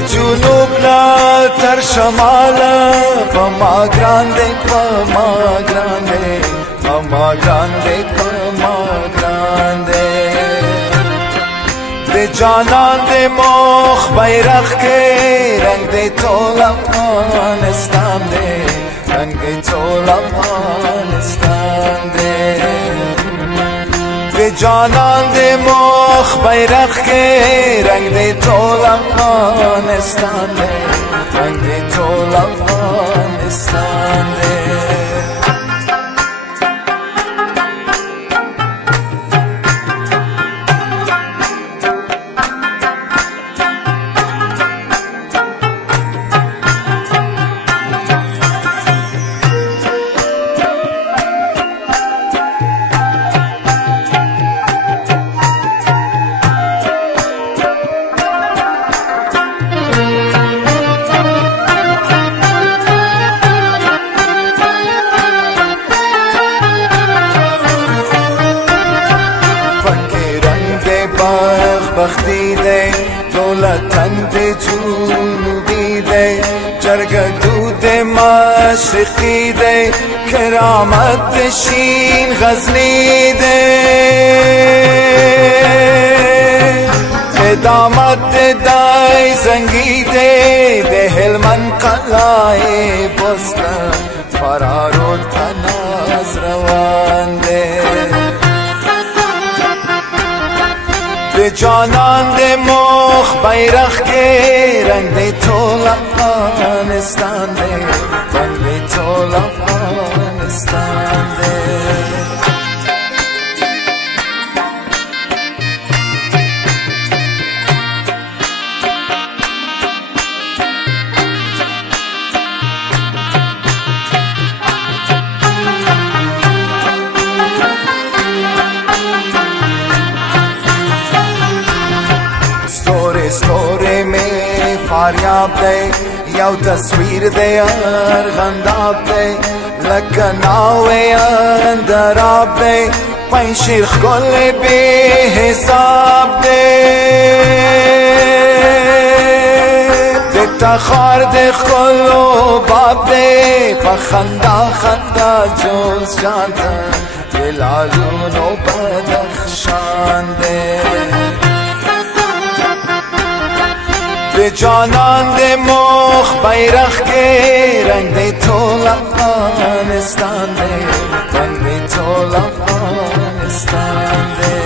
جنوب نا تر شمال پما گرانده پما گرانده پما گرانده پما گرانده ده جانان ده مخ بیرخ کے رنگ ده طول افغانستان ده رنگ ده طول افغانستان ده ده جانان ده مخ بیرخ کے رنگ ده طول افغانستان ده رنگ ده طول افغانستان ده بختی ده دولتن ده جنوبی ده جرگ دود مشرقی ده کرامت ده شین غزنی ده ادامت ده دای زنگی ده هلمن قلعه بستن فرارود تناز روان ده ده جانان ده مخ بیرخ کے رنگ ده طول افغانستان ده رنگ ده طول افغانستان ده ستوره میں فاریاب دے یو تصویر دے ارغنداب دے لکناوے اندراب دے پنشیر خگل بے حساب دے تخار دے خلو باب دے پخندا خندا جوز جانتا دلالون و بدخشان دے ده جانان ده مخ بیرخ کے رنگ ده طول افغانستان ده رنگ ده طول افغانستان ده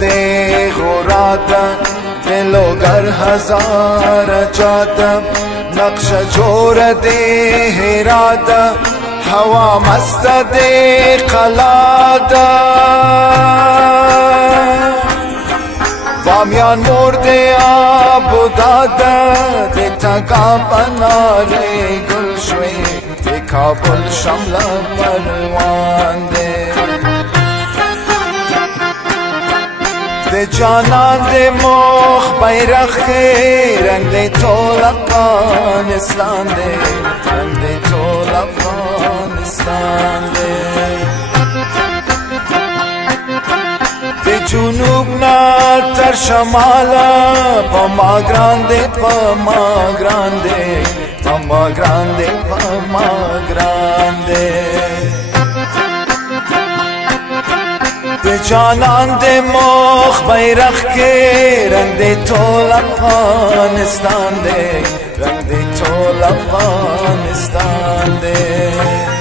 दे घोराता दिलो घर हजार चाहता नक्श जोर दे हेराता हवा मस्त दे खलादा बामियान मोर दे आबू दादा दे थका पनारे गुलशवे दे काबुल शमला परवान दे ده جانان ده مخ بیرخ کے رنگ ده طول افغانستان ده رنگ ده طول افغانستان ده ده جنوب نا تر شمالا پما گرانده پما گرانده پما گرانده پما گرانده ده جانان ده مخ بیرخ کے رنگ ده طول افغانستان ده رنگ ده طول افغانستان ده